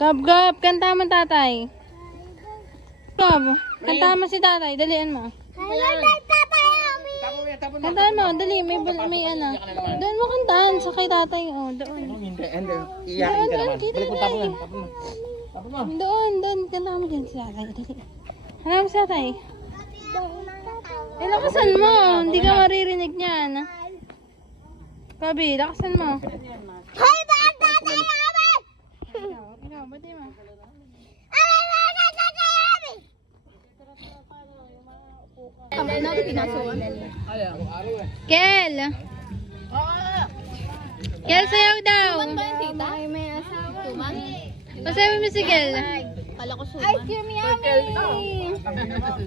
Gab, gab, kanta mo tatay. Gab, kanta mo si tatay, dalian mo. Kantaan mo, dali, may ano. Doon mo kantaan, sa kay tatay. Oh, doon. Hindi. Iyakin ka naman. Balik mo, tapon mo. Tapon mo. Doon, kanta mo dyan si tatay, dali. Hanap mo si tatay. Lakasan mo, hindi ka maririnig niyan. Gabi, lakasan mo. Hoy, bakit tatay namin? Ikaw, bati mo. Kel! Kel, sayaw daw! May asawa. Pasayaw mo si Kel. Ice cream yummy!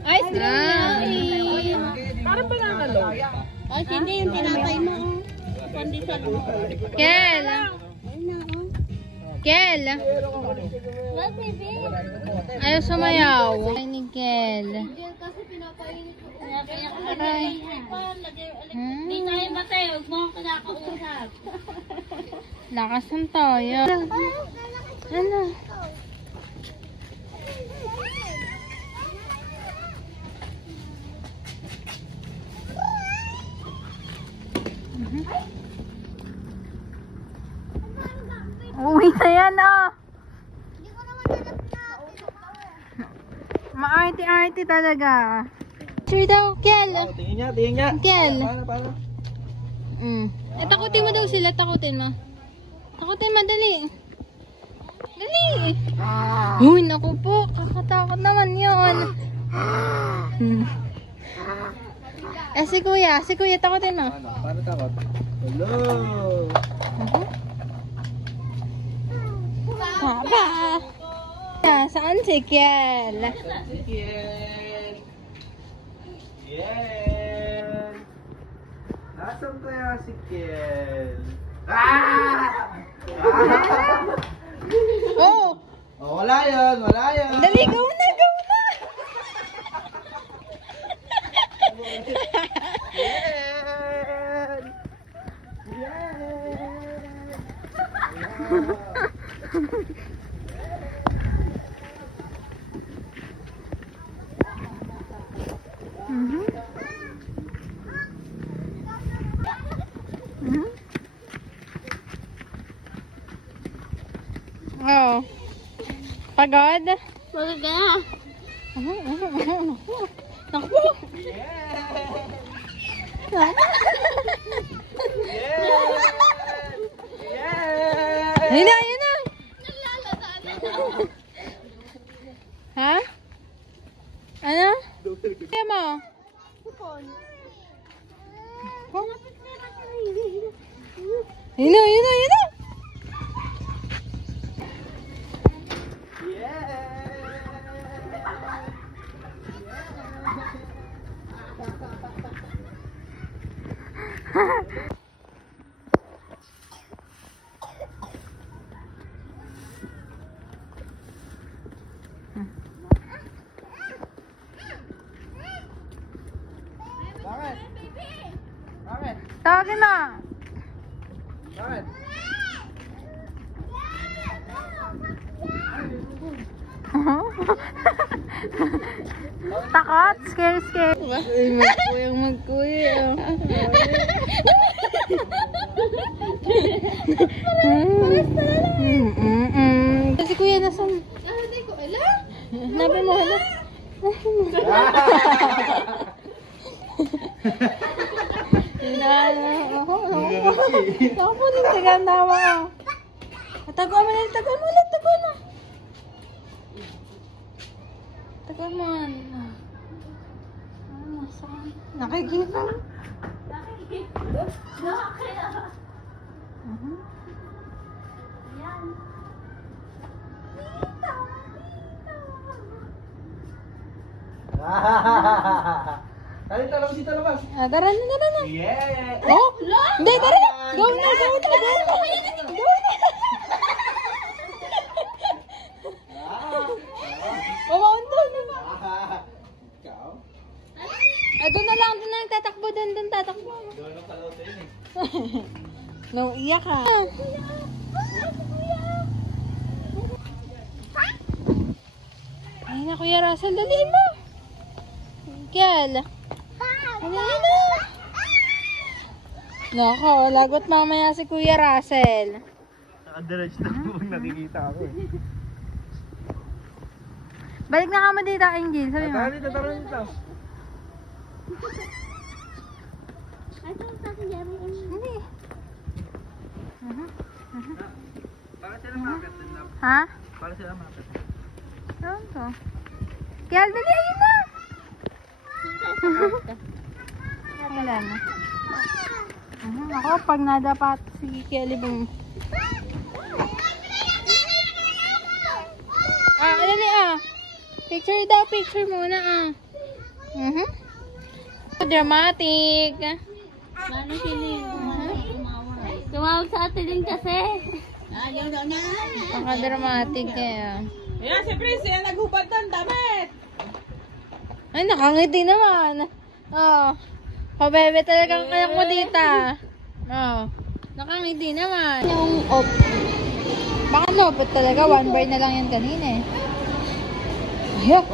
Ice cream yummy! Parang panangalo. Ay, hindi yung tinapay mo. Pandesal. Kel! Kel! What, baby? Ayaw sumayaw. Ay ni Kel. Kasi pinapainit ko. Aray. Hindi tayo matay. Huwag mo akong kinakausap. Lakas ng toyo. Ano? Uwi na yan, oh. Maarte-arte talaga. Sure daw, Kel. Tingin niya. Kel. Paano? Takutin mo daw sila, takutin mo. Takutin mo, dali. Dali. Uy, naku po. Kakatakot naman yun. Si kuya, takutin mo. Paano takot? Hello. Baba. Saan si Kiel? Kiel. Nasaan kaya si Kiel? Oh! Oh, wala yun. Dali, go na! Oh. Pagod? Pagod ka na. Naku! Ayun na! Ha? Ano? Kaya mo? Ayun na! Bakit? Tawagin mo! Bakit? Takot? Scare. Magkuya. Si kuya nasan? Hindi ko alam. Hanapin mo, hala. Ako din tiganda mo. Tago mo na. Tago mo. Saan? Nakikita. Dali, talabas. Tara na. Yeah! Oh? Hindi, tara na. Go na. Umaunto na ba? Ikaw? Doon na lang tatakbo. Doon tatakbo. Doon ang kalote yun eh. No, iyak ka. Ay na, Kuya Russell, daliin mo. Kiel. Daliin na. Nako, lagot mamaya si Kuya Russell. Nakadirect na pag nakikita ako eh. Balik na kamo dito, Angel. Sabi mo. Tara dito. Ay, ito sa akin, Jerry. Hindi. Para sila makakit. Ha? Para sila makakit. Saan to? Kiel, dali, ayun na. Wala na. Ako, pag nadapat si Kelly bang... Dali Picture daw, picture muna Dramatic. Paano sila tumawag sa atin din kasi. Ayaw daw na. Paka-dramatic kaya. Ayan, siyempre siya naghubad ng damit. Ay, nakangiti naman. Pabebe talagang anak mo dita. Nakangiti naman. Yung off. Baka lobot talaga. 1 bar na lang yan kanina eh. Ayan.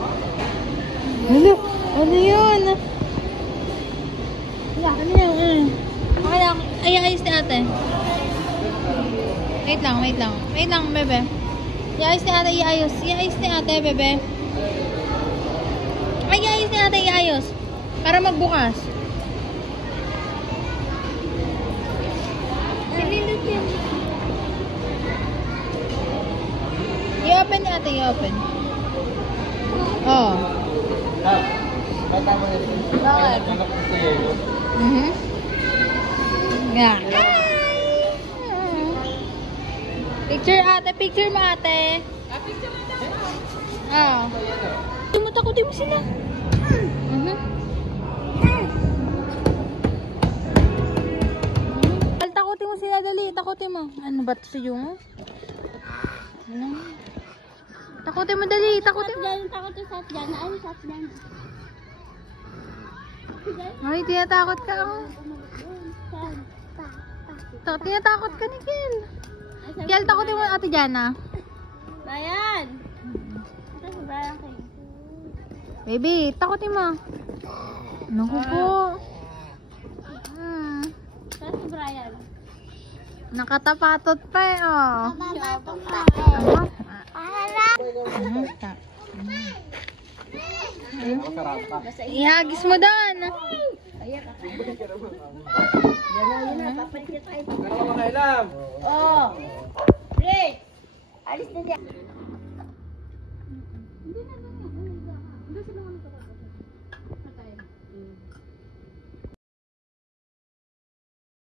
Ano yun? Ano yun? Ay, ayos ni ate. Wait lang. Wait lang, bebe. Iayos ni ate, iayos. Iayos ni ate, bebe. Ay, iayos ni ate, iayos. Para magbukas. Sinilid yan. I-open ni ate, i-open. Tama yun. Bakit? Nga. Picture ate, picture mo ate. Takutin mo sila. Takutin mo sila, dali. Takutin mo. Ano ba ito sa yung? Takutin mo, dali. Takutin mo. Takot yung sat dyan. Ay, sat dyan. Ay, tinatakot ka ako. Tinatakot ka ni Kel. Kel, takutin mo ate Jana. Brian! Ito si Brian kayo. Baby, takutin mo. Naku po. Ito si Brian. Nakatapatot pa eh, oh. Nakatapatot pa Ihagis mo doon. Pero makailam. Oh! Rick! Alis na dyan.